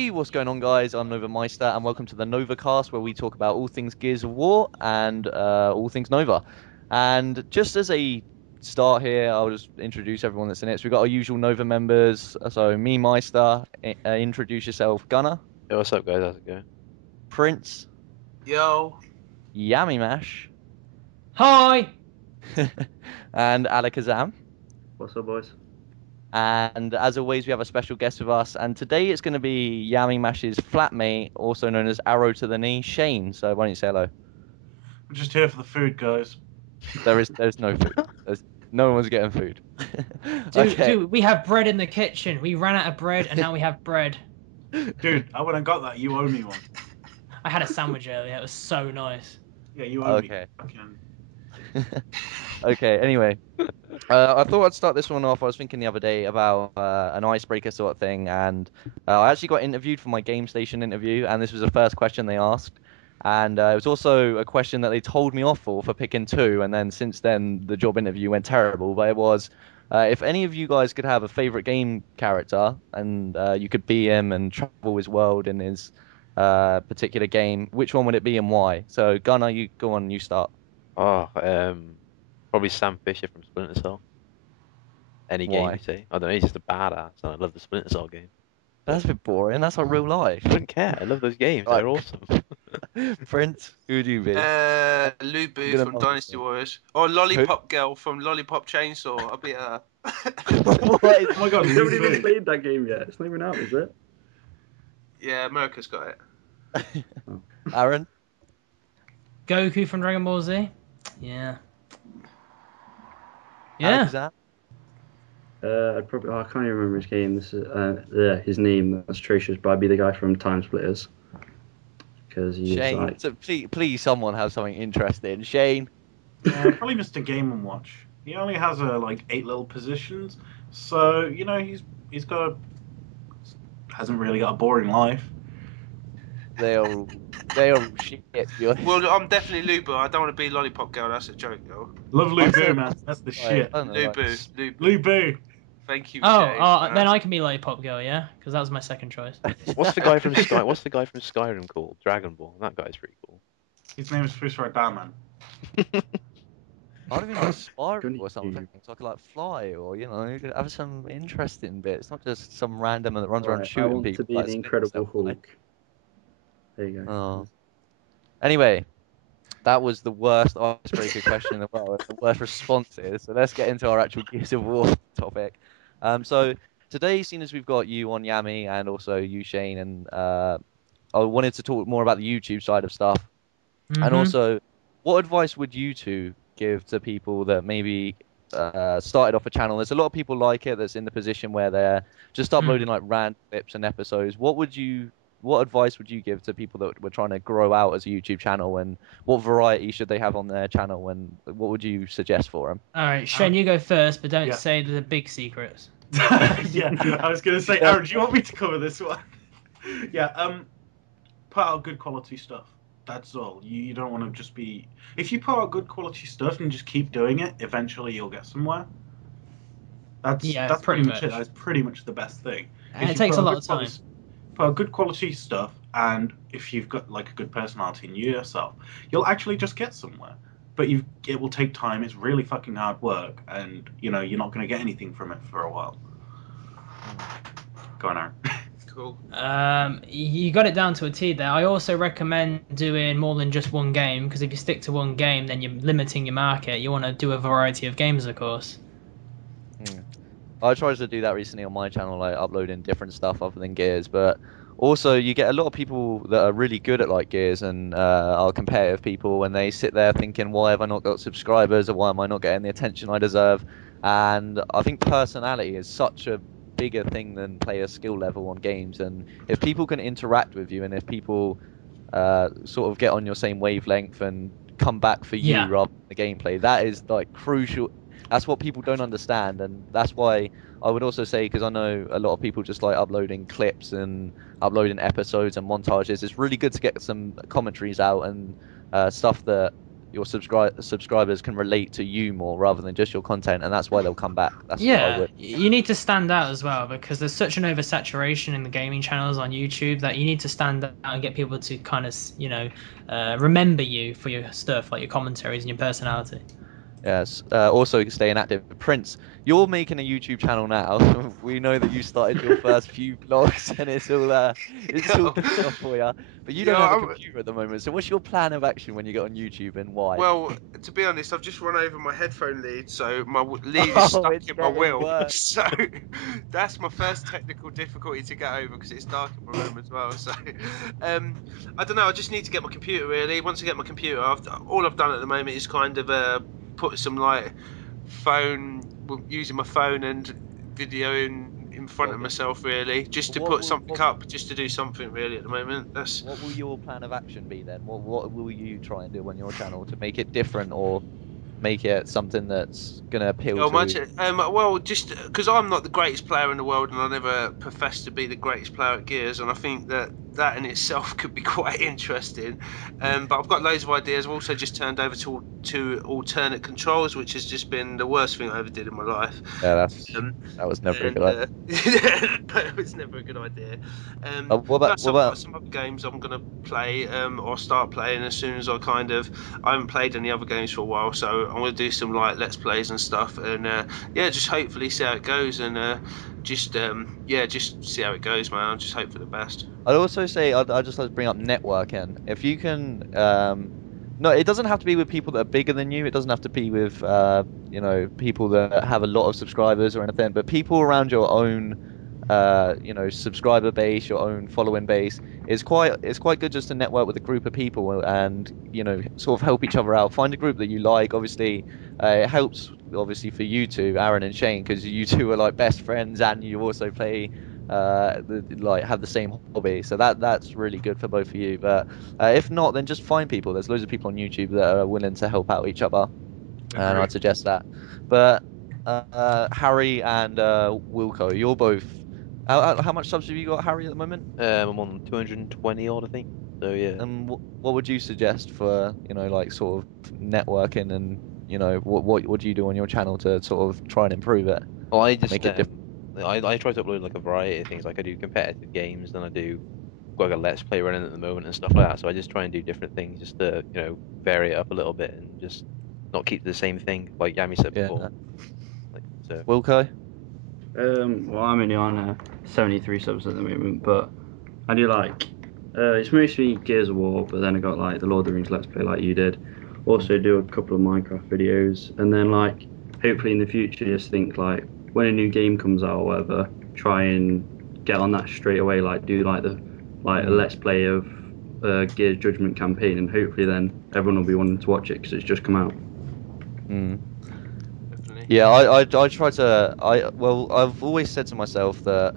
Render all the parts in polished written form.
Hey, what's going on, guys? I'm Nova Meister, and welcome to the Novacast, where we talk about all things Gears of War and all things Nova. And just as a start here, I'll just introduce everyone that's in it. So we've got our usual Nova members. So me, Meister, introduce yourself. Gunner, Hey, what's up, guys? How's it going? Prince, Yo, Yamimash, Hi! and Alakazam. What's up, boys? And as always, we have a special guest with us. And today it's going to be Yamimash's flatmate, also known as Aaro to the knee, Shane. So why don't you say hello? I'm just here for the food, guys. There's no food. No one's getting food. Dude, we have bread in the kitchen. We ran out of bread and now we have bread. Dude, I wouldn't got that. You owe me one. I had a sandwich earlier. It was so nice. Yeah, you owe Okay. me. Okay, anyway. I thought I'd start this one off. I was thinking the other day about an icebreaker sort of thing, and I actually got interviewed for my Game Station interview, and this was the first question they asked. And it was also a question that they told me off for picking two, and then since then the job interview went terrible. But it was, if any of you guys could have a favorite game character, and you could be him and travel his world in his particular game, which one would it be and why? So Gunnar, you go on, you start. Oh, probably Sam Fisher from Splinter Cell. Any game Why? you say? I don't know, he's just a badass, and I love the Splinter Cell game. That's a bit boring. That's not real life. I don't care. I love those games. Right. They're awesome. Prince, who would you be? Lubu Gonna from know. Dynasty Warriors. Or Lollipop Girl from Lollipop Chainsaw. I'll be her. What is- Oh my god, I haven't even Lubu. played that game yet. It's not even out, is it? Yeah, America's got it. Aaron? Goku from Dragon Ball Z? Yeah. Yeah. Alakazam? I'd probably. I can't even remember his game. This is his name. That's atrocious. But I'd be the guy from Time Splitters. Because he's Shane. like. So please, someone have something interesting. Shane? Yeah, probably Mr. Game and Watch. He only has like 8 little positions, so he's got hasn't really got a boring life. They all shit. Well, I'm definitely Lubu. I don't want to be Lollipop Girl. That's a joke, though. Love Lubu, man. That's the shit. I don't know, like, Lubu. Lubu. Thank you. Oh, Jay. then I can be Lollipop Girl, yeah? Because that was my second choice. What's the guy from Skyrim called? Dragon Ball. That guy's pretty cool. His name is Fish Right Batman. I don't even know, spiral or Good something. name. So I could like fly, or you know, you could have some interesting bits. Not just some randomer that runs around Right, I shooting want people. to be like the Splinter Incredible Cell. Hulk. There you go. Oh. Anyway, that was the worst icebreaker question in the world, the worst responses. So let's get into our actual Gears of War topic. So today, seeing as we've got you on Yami and also you, Shane, and I wanted to talk more about the YouTube side of stuff. And also, what advice would you two give to people that maybe started off a channel? There's a lot of people like it that's in the position where they're just uploading like random clips and episodes. What advice would you give to people that were trying to grow out as a YouTube channel, and what variety should they have on their channel, and what would you suggest for them? All right, Shane, you go first, but don't Yeah. say the big secrets. Yeah, I was gonna say, Aaron, do you want me to cover this one? Yeah, put out good quality stuff. That's all. You don't want to just be. If you put out good quality stuff and just keep doing it, eventually you'll get somewhere. That's pretty pretty much it. much. That's pretty much the best thing. And If it you takes put a out lot good of time. quality- Put out good quality stuff, and if you've got like a good personality in you yourself, you'll actually just get somewhere. But it will take time. It's really fucking hard work, and you're not going to get anything from it for a while. Go on, Aaron. Cool. You got it down to a T there. I also recommend doing more than just one game, because if you stick to one game, then you're limiting your market. You want to do a variety of games, of course. I tried to do that recently on my channel, like uploading different stuff other than Gears, but also you get a lot of people that are really good at like Gears and are competitive people, and they sit there thinking, why have I not got subscribers, or why am I not getting the attention I deserve? And I think personality is such a bigger thing than player skill level on games, and if people can interact with you, and if people sort of get on your same wavelength and come back for you Yeah. rather than the gameplay, that is like crucial. That's what people don't understand, and that's why I would also say, because I know a lot of people just like uploading clips and uploading episodes and montages. It's really good to get some commentaries out and stuff that your subscribers can relate to you more rather than just your content, and that's why they'll come back. That's what I Yeah, would. you need to stand out as well because there's such an oversaturation in the gaming channels on YouTube that you need to stand out and get people to kind of, remember you for your stuff, like your commentaries and your personality. Yes. Also, staying active. Prince, you're making a YouTube channel now. We know that you started your first few vlogs, and it's all paid off for you. But you don't have a I'm, computer at the moment. So, what's your plan of action when you get on YouTube, and why? well, to be honest, I've just run over my headphone lead, so my lead is Oh, stuck it's in my getting wheel. worse. So that's my first technical difficulty to get over because it's dark in my room as well. So I don't know. I just need to get my computer really. Once I get my computer, all I've done at the moment is kind of put some like using my phone and video in front of Vlogging. myself really, just to What put will something up, just to do something really at the moment. That's what will your plan of action be then? What will you try and do on your channel to make it different or make it something that's gonna appeal Oh, much. to? Well, just because I'm not the greatest player in the world, and I never professed to be the greatest player at Gears, and I think that in itself could be quite interesting. But I've got loads of ideas. I've also just turned over to alternate controls, which has just been the worst thing I ever did in my life. Yeah, Um, that was never a and good idea. it's never a good idea. What Plus, I've about got some other games I'm gonna play or start playing as soon as I haven't played any other games for a while, so I'm gonna do some like let's plays and stuff, and just hopefully see how it goes, and just see how it goes, man. I just hope for the best. I'd also say I'd just like to bring up networking. If you can, no, it doesn't have to be with people that are bigger than you. It doesn't have to be with, people that have a lot of subscribers or anything. But people around your own, subscriber base, your own following base, it's quite good just to network with a group of people and sort of help each other out. Find a group that you like. Obviously, it helps obviously for you two, Aaron and Shane, because you two are like best friends and you also play like have the same hobby, so that's really good for both of you. But if not, then just find people. There's loads of people on YouTube that are willing to help out each other, and Agree. I'd suggest that. But Harry and Wilco, you're both. How much subs have you got, Harry, at the moment? I'm on 220 odd, I think. So yeah. And what would you suggest for like sort of networking and what do you do on your channel to sort of try and improve it, Well, I just make it different? I try to upload like a variety of things. Like I do competitive games, then I do got like a let's play running at the moment and stuff like that. So I just try and do different things just to vary it up a little bit and just not keep the same thing. Like Yami said Yeah. before. Like so. Wilco? Well, I'm only on 73 subs at the moment, but I do like it's mostly Gears of War, but then I got like the Lord of the Rings Let's Play like you did. Also do a couple of Minecraft videos, and then like hopefully in the future just think like when a new game comes out or whatever, try and get on that straight away. Like do like a Let's Play of Gears Judgment campaign, and hopefully then everyone will be wanting to watch it because it's just come out. Mm. Definitely. Yeah, I try to I've always said to myself that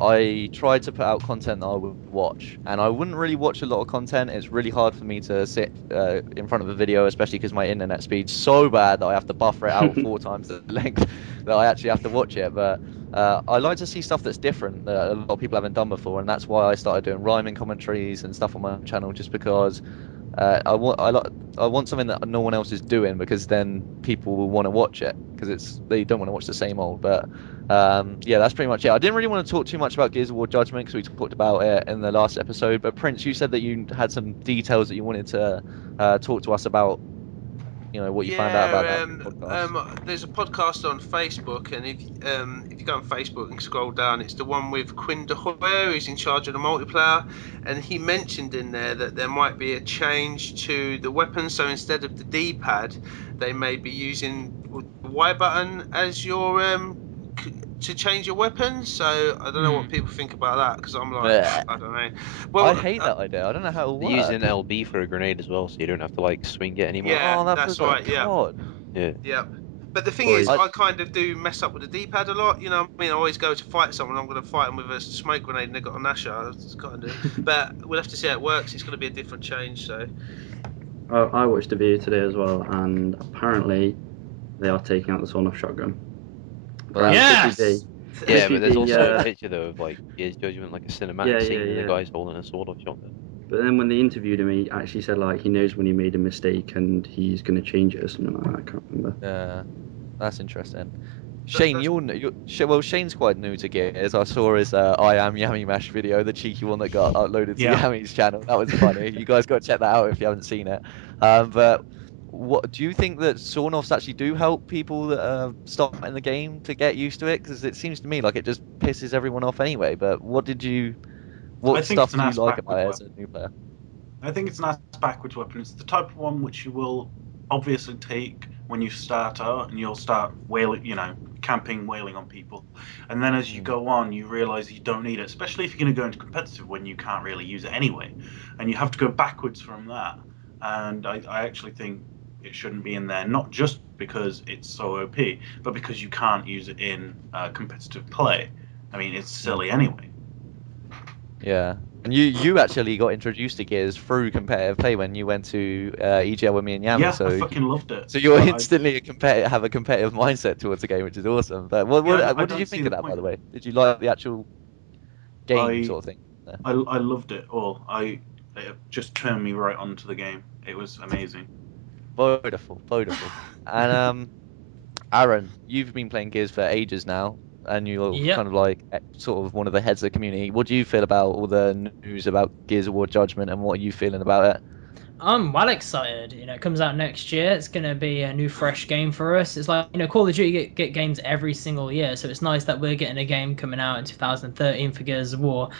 I try to put out content that I would watch, and I wouldn't really watch a lot of content. It's really hard for me to sit in front of a video, especially because my internet speed's so bad that I have to buffer it out 4 times the length that I actually have to watch it. But I like to see stuff that's different that a lot of people haven't done before, and that's why I started doing rhyming commentaries and stuff on my channel, just because I want something that no one else is doing, because then people will want to watch it because they don't want to watch the same old. But yeah, that's pretty much it. I didn't really want to talk too much about Gears of War Judgment because we talked about it in the last episode. But Prince, you said that you had some details that you wanted to talk to us about. What you found out about that podcast. There's a podcast on Facebook, and if you go on Facebook and scroll down, it's the one with Quinn de Hoyer, who's in charge of the multiplayer, and he mentioned in there that there might be a change to the weapons. So instead of the D-pad, they may be using the Y button as your to change your weapons. So I don't know what people think about that, because I'm like, Blech. I don't know. I Well, hate that idea. I don't know how it'll They're using work. an LB for a grenade as well, so you don't have to like swing it anymore. yeah, Oh, that that's feels like right. a Yeah. cod. Yeah. Yeah. But the thing Or is, I, I kind of do mess up with the D-pad a lot. You know what I mean? I always go to fight someone, I'm going to fight them with a smoke grenade and they've got a Nasher. It's kind of... But we'll have to see how it works. It's going to be a different change, so... I watched a video today as well, and apparently they are taking out the sawn-off shotgun. well, Yes! Yeah, but there's also a the, picture though of like Gears Judgment, like a yeah, cinematic scene, and the yeah. guy's holding a sword off shotgun. But then when they interviewed him, he actually said like he knows when he made a mistake and he's going to change it or something like that. I can't remember. Yeah, that's interesting. That- Shane, that's- well, Shane's quite new to Gears. I saw his I am Yamimash video, the cheeky one that got uploaded to Yeah. Yami's channel. That was funny. You guys got to check that out if you haven't seen it. But what do you think that sawn offs actually do help people that start in the game to get used to it? Because it seems to me like it just pisses everyone off anyway. But what I think stuff it's an do you ass like backward about it as a weapon. new player? I think it's an ass backwards weapon. It's the type of one which you will obviously take when you start out, and you'll start wailing, camping, wailing on people. And then as you Hmm. go on, you realize you don't need it, especially if you're going to go into competitive when you can't really use it anyway. And you have to go backwards from that. And I actually think it shouldn't be in there, not just because it's so OP, but because you can't use it in competitive play. I mean, it's silly anyway. Yeah. And you actually got introduced to Gears through competitive play when you went to EGL with me and Yami. Yeah, I So fucking loved it. so you're But instantly have a competitive mindset towards the game, which is awesome. But I what did you don't see think the of that, by point the in way? it. Did you like the actual game I sort of thing? Yeah. I loved it all. It just turned me right onto the game. It was amazing. Beautiful, beautiful. And Aaron, you've been playing Gears for ages now, and you're Yep. kind of like sort of one of the heads of the community. What do you feel about all the news about Gears Award Judgment, and what are you feeling about it? I'm well excited. It comes out next year. It's going to be a new, fresh game for us. It's like, Call of Duty get games every single year, so it's nice that we're getting a game coming out in 2013 for Gears of War.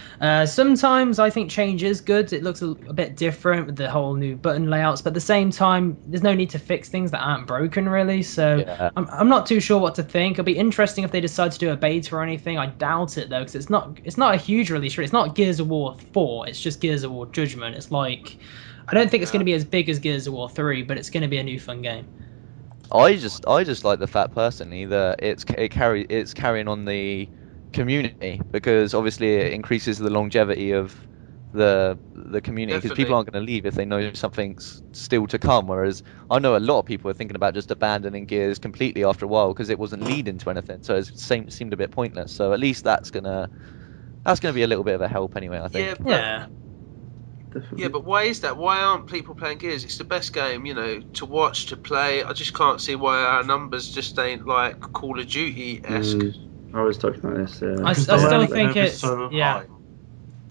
Sometimes I think change is good. It looks a bit different with the whole new button layouts, but at the same time, there's no need to fix things that aren't broken, really. So Yeah. I'm not too sure what to think. It'll be interesting if they decide to do a beta or anything. I doubt it, though, because it's not a huge release. It's not Gears of War 4. It's just Gears of War Judgment. It's like, I don't think it's going to be as big as Gears of War 3, but it's going to be a new fun game. I just like the fact personally that it's carrying on the community, because obviously it increases the longevity of the community, because people Definitely. aren't going to leave if they know something's still to come. Whereas I know a lot of people are thinking about just abandoning Gears completely after a while because it wasn't leading to anything, so seemed a bit pointless. So at least that's gonna be a little bit of a help anyway, I Yeah, think. but Yeah. yeah, but why is that? Why aren't people playing Gears? It's the best game, to watch, to play. I just can't see why our numbers just ain't like Call of Duty esque. I was talking about this. I, I Because the still learning think curve is it's, so yeah. high.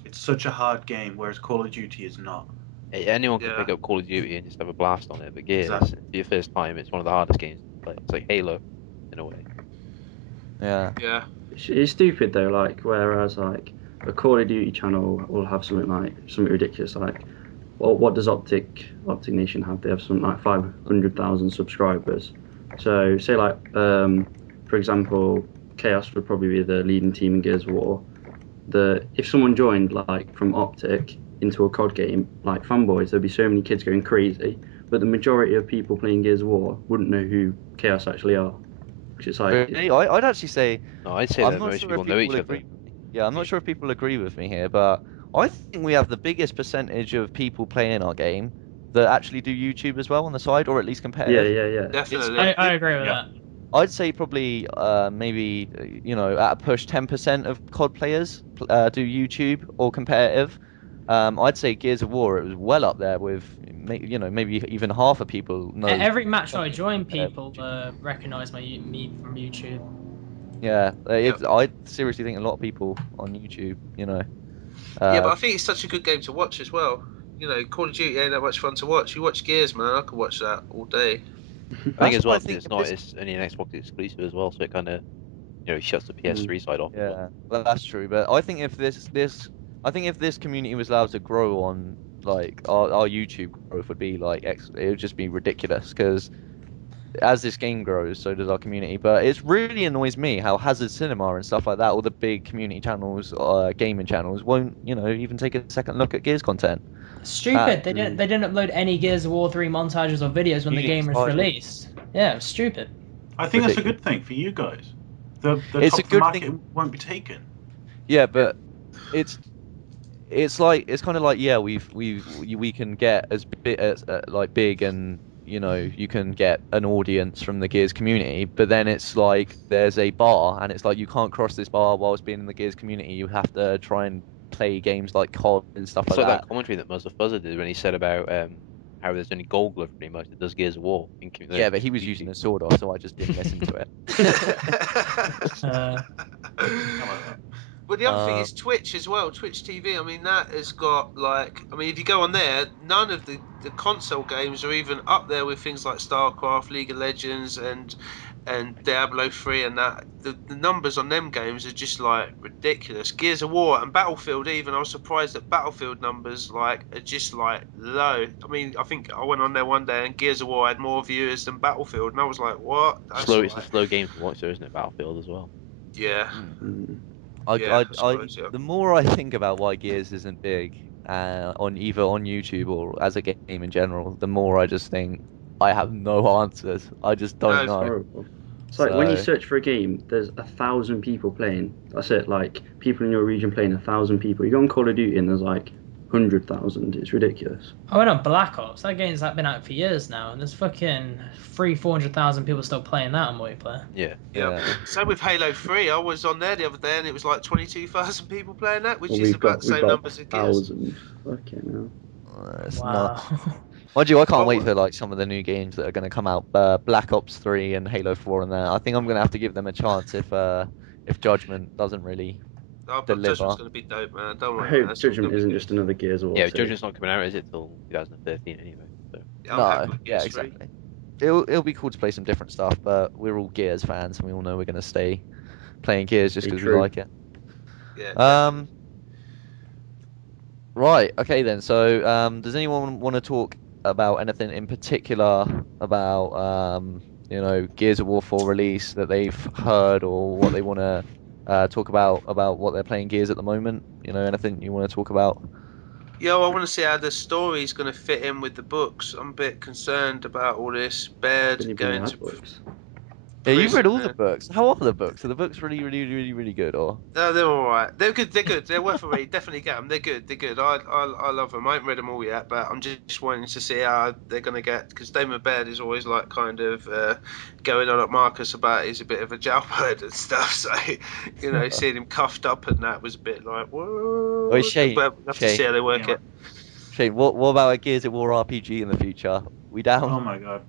It's such a hard game, whereas Call of Duty is not. Anyone can Yeah, pick up Call of Duty and just have a blast on it, but Gears, Exactly. for your first time, it's one of the hardest games to play. It's like Halo, in a way. Yeah. yeah. It's stupid though. Like whereas like a Call of Duty channel will have something ridiculous like. Well, what does Optic Nation have? They have something like 500,000 subscribers. So say like for example, Chaos would probably be the leading team in Gears of War. If someone joined like from Optic into a COD game, like fanboys, there'd be so many kids going crazy. But the majority of people playing Gears of War wouldn't know who Chaos actually are. Which is like, Really, I'd actually say No, I'd say I'm that not most sure if people know people each will other. agree with me. Yeah, I'm Yeah. not sure if people agree with me here, but I think we have the biggest percentage of people playing our game that actually do YouTube as well on the side, or at least yeah, competitive. yeah, yeah. It's Definitely. I it, agree with Yeah. that. I'd say probably maybe at a push 10% of COD players do YouTube or competitive. I'd say Gears of War, it was well up there with maybe even half of people knows Every match I something join, competitive people YouTube. recognize me from YouTube. Yeah, Yep. I seriously think a lot of people on YouTube. Yeah, but Uh, I think it's such a good game to watch as well. Call of Duty ain't that much fun to watch. You watch Gears, man. I could watch that all day. I think that's as why well I because think it's if not, this. it's only an Xbox exclusive as well, so it kind of, shuts the Mm. PS3 side off as well. Yeah, well, that's true. But I think if this community was allowed to grow on like our YouTube growth would be like it would just be ridiculous, because as this game grows, so does our community. But it really annoys me how Hazard Cinema and stuff like that, all the big community channels, gaming channels, won't even take a second look at Gears content. That Stupid. They didn't upload any Gears of War 3 montages or videos when the community game was side, released. Yeah, it was stupid. I think that's a ridiculous. good thing for you guys. The It's a top of the good market thing. won't be taken. Yeah, Yeah. but it's it's kind of like, yeah, we can get as big as like big, and you can get an audience from the Gears community, but then it's like there's a bar, and it's like you can't cross this bar whilst being in the Gears community. You have to try and play games like COD and stuff It's like like that. that commentary that Muzza Fuzzer did when he said about how there's only Gold Glove pretty much that does Gears of War. Yeah, but he was using a sword off, so I just didn't listen to it. But the other thing Um, is Twitch as well. Twitch TV. I mean, that has got like. I mean, if you go on there, none of the console games are even up there with things like StarCraft, League of Legends, and Diablo 3 and that. The numbers on them games are just like ridiculous. Gears of War and Battlefield even. I was surprised that Battlefield numbers like are just like low. I mean, I think I went on there one day and Gears of War had more viewers than Battlefield, and I was like, what? That's It's a like, slow game to watch, though, isn't it? Battlefield as well. yeah, mm. Mm. yeah, I suppose, yeah. The more I think about why Gears isn't big on either on YouTube or as a game in general, the more I just think I have no answers. I just don't No, It's know. horrible. It's like when you So search for a game, there's 1,000 people playing. That's it. Like people in your region playing 1,000 people. You go on Call of Duty and there's like 100,000. It's ridiculous. I went on Black Ops. That game's like been out for years now, and there's fucking 400,000 people still playing that on multiplayer. Yeah. yeah. yeah, Same with Halo 3. I was on there the other day and it was like 22,000 people playing that, which Well, is about the we've same got numbers as Gears. 1,000. Fucking hell. it's Wow. nuts. Mind you, I can't Well, wait for like some of the new games that are going to come out, Black Ops 3 and Halo 4 and that. I think I'm going to have to give them a chance if Judgment doesn't really oh, but deliver. Judgment's going to be dope, man. Don't I worry, man. hope It's all going Judgment to be isn't good. just another Gears of War Yeah, 2. Judgment's not coming out, is it, till 2013 anyway? So Yeah, I'm happy No, with yeah, Gears 3. exactly. It'll be cool to play some different stuff, but we're all Gears fans and we all know we're going to stay playing Gears just Be because we true. like it. Yeah, definitely. Right, okay then. So, does anyone want to talk about anything in particular about Gears of War 4 release that they've heard or what they want to talk about what they're playing Gears at the moment? You know, anything you want to talk about? Yeah, well, I want to see how the story's going to fit in with the books. I'm a bit concerned about all this. Didn't Baird even going know to had books. Yeah, you've read prison. all the books. How are the books? Are the books really, really, really, really good or? No, they're all right. They're good. They're good. They're worth a read. Definitely get them. They're good. They're good. I love them. I haven't read them all yet, but I'm just wanting to see how they're going to get. Because Damon Baird is always like kind of going on at Marcus about he's a bit of a jailbird and stuff. So seeing him cuffed up and that was a bit like whoa. Wait, Shane, But we'll have to see how they work Yeah. it. Shane, what about a Gears of War RPG in the future? We Oh down? my god.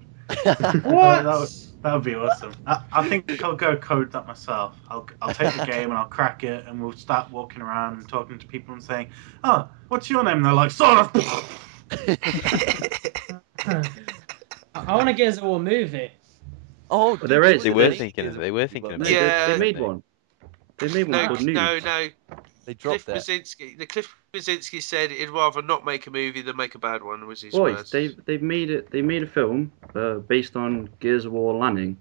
What? That would be awesome. I think I'll go code that myself. I'll take the game and I'll crack it and we'll start walking around and talking to people and saying, "Oh, what's your name?" And they're like, "Son of." I want a Gears of War movie. Oh, But there is. they wasn't were any thinking Gears of, they were thinking No, about Yeah. it. they made didn't they? one. They made one No, called no, Noobs. no. They Cliff dropped it. Blazinski. The Cliff Blazinski said he'd rather not make a movie than make a bad one. Was his Boys, words. they've made it. They made a film based on Gears of War Landing.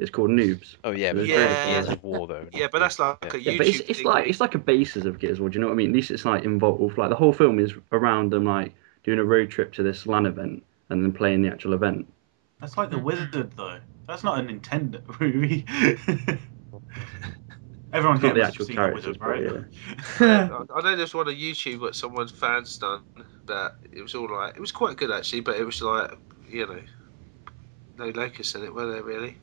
It's called Noobs. Oh yeah, It but was it's not very Yeah. Gears funny. of War though. Yeah, but that's like Yeah. a Yeah, YouTube but it's thing. like it's like a basis of Gears of War. Do you know what I mean? At least it's like involved. Like the whole film is around them like doing a road trip to this LAN event and then playing the actual event. That's like the Wizard though. That's not a Nintendo movie. Everyone It's not here the must have actual seen characters, the Wizard, but right? yeah. I know there's one on YouTube what someone's fans done that it was all like it was quite good actually, but it was like no locusts in it, were there really?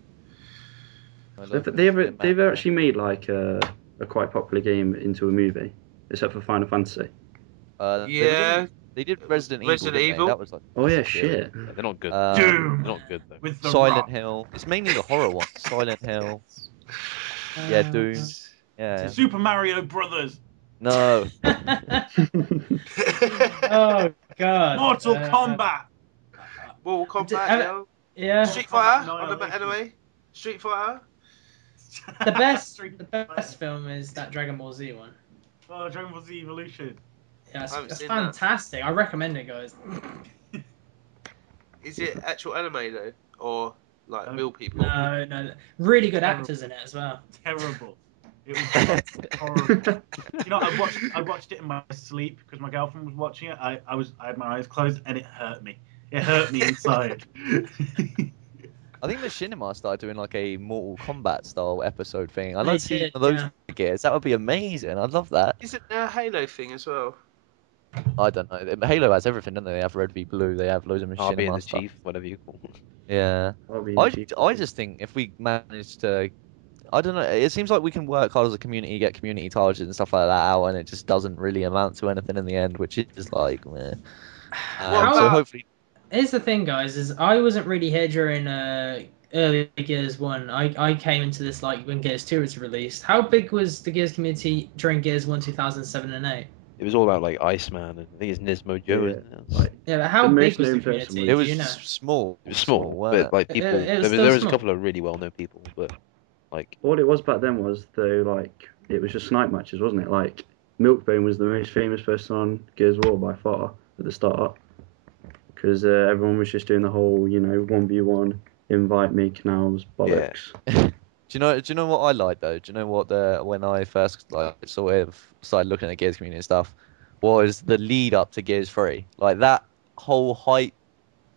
They've actually made like a quite popular game into a movie, except for Final Fantasy. Yeah, They did Resident Evil, Resident didn't they? Evil. That was like Oh yeah, massive series. shit. Yeah, they're not good. Doom. They're not good though. With the Silent Rock. Hill. It's mainly the horror ones. Silent Hill. Yeah, Doom. Yeah. Super Mario Brothers. No. Oh God. Mortal Kombat. Mortal Did- Kombat, have- yeah. Yeah. Street Fighter No, on the anime. Street Fighter. The best film is that Dragon Ball Z one. Oh, Dragon Ball Z Evolution. Yeah, I haven't it's seen that. fantastic. I recommend it, guys. Is it actual anime though, or like real people? No, really good Terrible. actors in it as well. Terrible. It was horrible. You know, I watched it in my sleep because my girlfriend was watching it. I had my eyes closed and it hurt me. It hurt me inside. I think Machinima started doing like a Mortal Kombat style episode thing. I'd They like to see did, one of those yeah. Gears. That would be amazing. I'd love that. Is it a Halo thing as well? I don't know. Halo has everything, don't they? They have Red v Blue. They have loads of I'll be in Machinima the stuff. chief, whatever you call it. Yeah. I'll be I cheap. just think if we manage to, I don't know. It seems like we can work hard as a community, get community targets and stuff like that out, and it just doesn't really amount to anything in the end, which is like, meh. What So about hopefully, Here's the thing, guys, is I wasn't really here during early Gears 1. I came into this like when Gears 2 was released. How big was the Gears community during Gears 1, 2007 and 8? It was all about like Iceman, and I think it's Nismo Joe, Yeah, isn't it? like Yeah, but the how big most was the known person community? it was Do was you know? small. It was small, Wasn't but like It- people, it was there still was a small. couple of really well-known people, but like all it was back then was though like it was just snipe matches, wasn't it? Like Milkbone was the most famous person on Gears of War by far at the start, because everyone was just doing the whole 1v1 invite me canals bollocks. Do you know what I like though? Do you know what the when I first like sort of started looking at Gears community and stuff was the lead up to Gears 3. Like that whole hype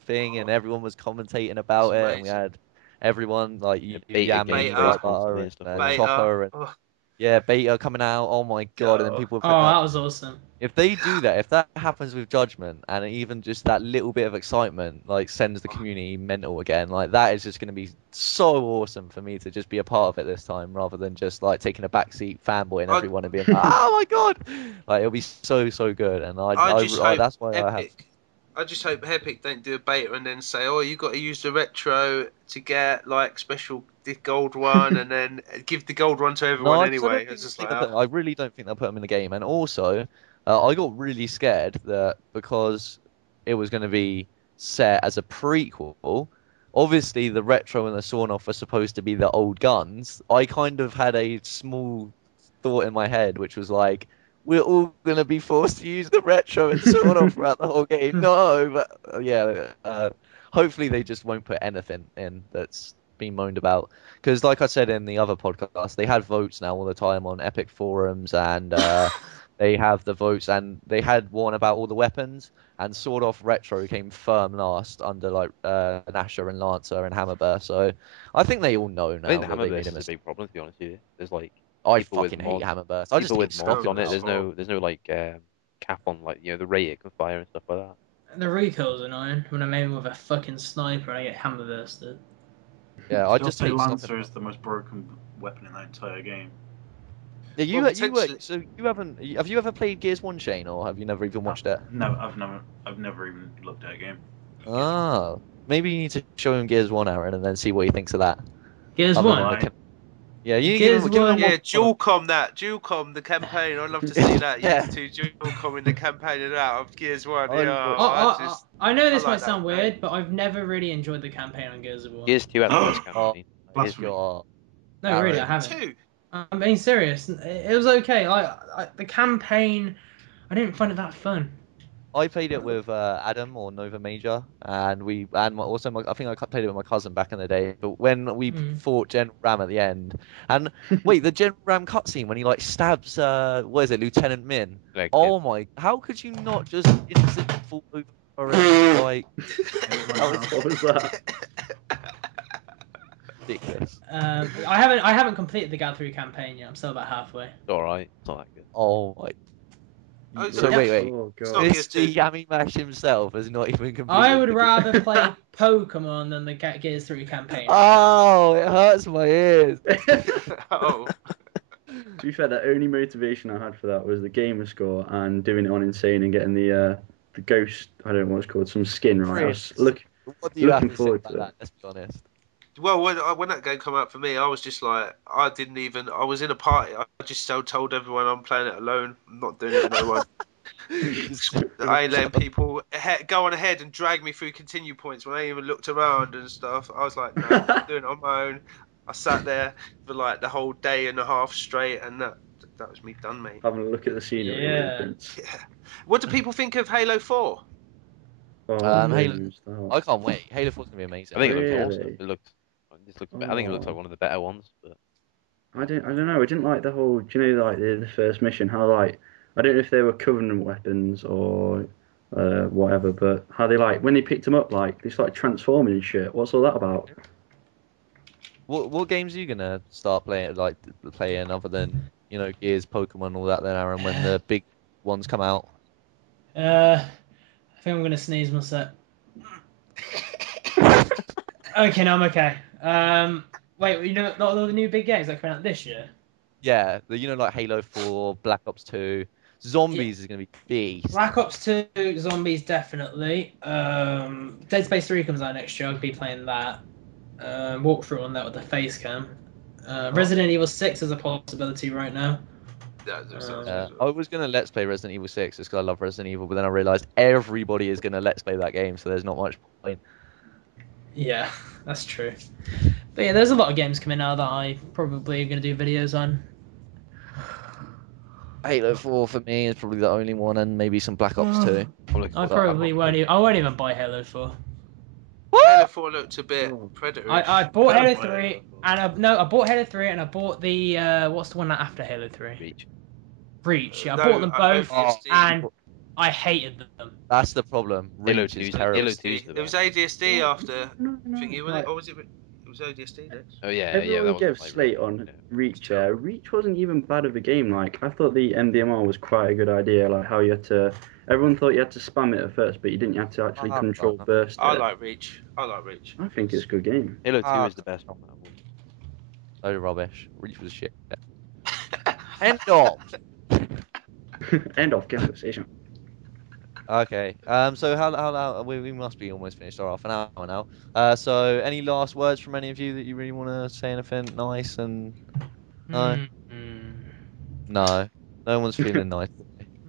thing and everyone was commentating about It's it and we amazing. had everyone like yeah, you beta Yami, games Beta. released Butter constantly and and stuff like that. Beta. Chopper and Oh, yeah, Beta coming out. Oh my God. And then go. people were Oh, putting up that was awesome. if they do that, if that happens with Judgment, and even just that little bit of excitement, like sends the community mental again, like that is just going to be so awesome for me to just be a part of it this time, rather than just like taking a backseat fanboying I everyone and being like, oh my God, like it'll be so good, and I just hope that's why I have. Epic. I just hope Epic don't do a beta and then say, "Oh, you got to use the retro to get like special the gold one, and then give the gold one to No, everyone because I anyway." don't It's think, just think like, they'll I really don't think they'll put them in the game. And also, I got really scared that because it was going to be set as a prequel, obviously the retro and the sawn off are supposed to be the old guns. I kind of had a small thought in my head, which was like, we're all going to be forced to use the retro and sawn off throughout the whole game. No, but yeah, hopefully they just won't put anything in that's been moaned about. Because, like I said in the other podcast, they had votes now all the time on Epic forums, and they have the votes, and they had one about all the weapons, and Sword Off Retro came firm last under like Nasher and Lancer and Hammerburst. So I think they all know I think now the that they Hammerburst made a is a mistake. big problem, to be honest with you. There's like I people with fucking hate mods, Hammerburst. I just people hate with mods stopping on it. it. There's no like cap on like the rate it can fire and stuff like that. The recoil's annoying when I'm aiming with a fucking sniper and I get hammer bursted. Yeah, I Still just say hate stopping Lancer it. is the most broken weapon in that entire game. Yeah, well, you were potentially. so you haven't have you ever played Gears 1 Shane or have you never even watched it? No, I've never even looked at a game. Oh, maybe you need to show him Gears 1, Aaron, and then see what he thinks of that. Gears Other 1? than the Why? yeah, you need to Gears give him 1? Yeah, one. dual com the campaign. I'd love to see that. You Yeah. two dual com in the campaign of that of Gears One. I Yeah, watched I know this I might like that sound game. weird, but I've never really enjoyed the campaign on Gears of War. Gears 2 had the best Oh campaign. my Blasphemy. God, No, really, I Aaron. haven't. Two. I'm being serious. It was okay. The campaign, I didn't find it that fun. I played it with Adam or Nova Major, and I think I played it with my cousin back in the day. But when we Mm. fought General Ram at the end, and wait, the General Ram cutscene when he like stabs what is it, Lieutenant Min? Like, Oh my! How could you not just instantly fall over and like that was What was that? ridiculous. I haven't completed the Gathering campaign yet. I'm still about halfway. it's all right. It's not that good. Oh my! Oh, it's So not, wait. Oh it's not god. Gears Two. Mr. Yamimash himself has not even I completed would the rather play Pokemon than the Gears 3 campaign. Oh, it hurts my ears. Oh, To be fair, the only motivation I had for that was the gamer score and doing it on Insane and getting the ghost. I don't know what it's called, some skin. Right, I was Chris, what do you have looking to say forward about to it. that? Let's be honest. well, when that game came out for me, I was just like, I didn't even. I was in a party. I just told everyone I'm playing it alone. I'm not doing it with no one. I ain't letting people go on ahead and drag me through continue points when I even looked around and stuff. I was like, no, I'm doing it on my own. I sat there for like the whole day and a half straight, and that was me done, mate. Having a look at the scenery, Yeah. Prince. Yeah. What do people think of Halo 4? Oh, Halo, don't start. I can't wait. Halo 4's gonna be amazing. I think it I looks think awesome. Really? It looks. I think it looks like Oh. one of the better ones. But I don't know. I didn't like the whole. Do you know like the first mission? How like I don't know if they were Covenant weapons or whatever, but how they like when they picked them up, like they started transforming and shit. What's all that about? what games are you gonna start playing other than Gears, Pokemon, all that? Then Aaron, when the big ones come out. I think I'm gonna sneeze my set. Okay, no, I'm okay. Wait, you know, not all the new big games that are coming out this year. Yeah, like Halo 4, Black Ops 2, Zombies is gonna be beast. Black Ops 2, Zombies definitely. Dead Space 3 comes out next year. I'll be playing that. Walkthrough on that with the face cam. Resident Evil 6 is a possibility right now. That sounds I good. was gonna Let's Play Resident Evil 6 just because I love Resident Evil, but then I realized everybody is gonna Let's Play that game, so there's not much point. Yeah, that's true. But yeah, there's a lot of games coming out that I probably am going to do videos on. Halo 4 for me is probably the only one, and maybe some Black Ops 2. I'm looking I forward to probably that. won't. I won't even buy Halo 4. Halo 4 looked a bit predatorish. I bought Don't Halo buy 3, Halo 4. and I bought Halo 3, and I bought the what's the one after Halo 3? Reach. Reach. Yeah, I No, bought them both, ADSD. and I hated them. That's the problem. Halo Reach is 2's terrible. Halo 2's the It was best. ADSD after No, thingy, wasn't like, it? Or was it? It was ADSD, Dex. Oh yeah, everyone that was gave my Slate Reach. on Yeah. Reach. Reach wasn't even bad of a game. Like, I thought the MDMR was quite a good idea. Like how you had to. Everyone thought you had to spam it at first, but you didn't have to actually Ah, control no. burst I it. like Reach. I like Reach. I think it's a good game. Halo 2 Ah. is the best one. Load of rubbish. Reach was shit. End of. End of conversation. Okay. So how we must be almost finished our half an hour now. So any last words from any of you that you really want to say anything nice and no, no, no one's feeling nice.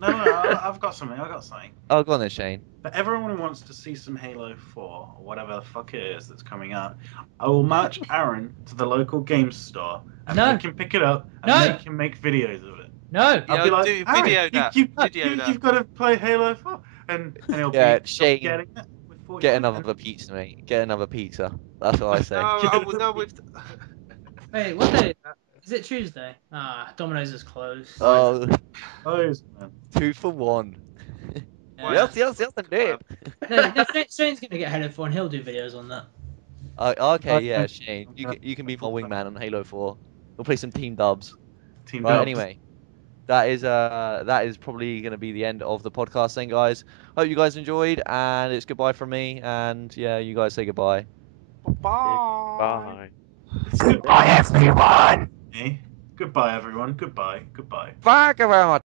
No, I've got something. I've got something. Oh, go on then, Shane. For everyone who wants to see some Halo 4 or whatever the fuck it is that's coming out, I will march Aaron to the local game store and No. make him pick it up and No. make him make videos of it. No. I'll be like, do Aaron, video that. Video that. you've got to play Halo 4, and he'll Yeah, be Shane, getting it with 40 Get quid, another pizza, mate. Get another pizza. That's what I say. No, I would no with. Wait, what day? Is it Tuesday? Ah, Domino's is closed. Oh, Oh, man. 2 for 1. Yeah. Yes, indeed. No, Shane's gonna get Halo 4 and he'll do videos on that. Okay, yeah, Shane. You can be my wingman on Halo 4. We'll play some team dubs. Team Right, Dubs. anyway. That is probably gonna be the end of the podcast then, guys. Hope you guys enjoyed, and it's goodbye from me, and yeah, you guys say goodbye. Bye. Bye. Goodbye, everyone. Goodbye, everyone. Goodbye. Goodbye. Thank you very much.